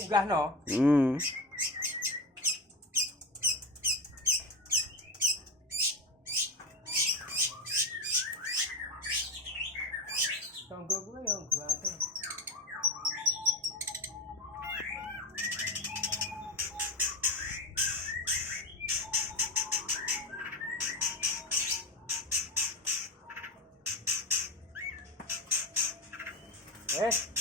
Ugah no? Tonggo gue yang gua tuh. Eh.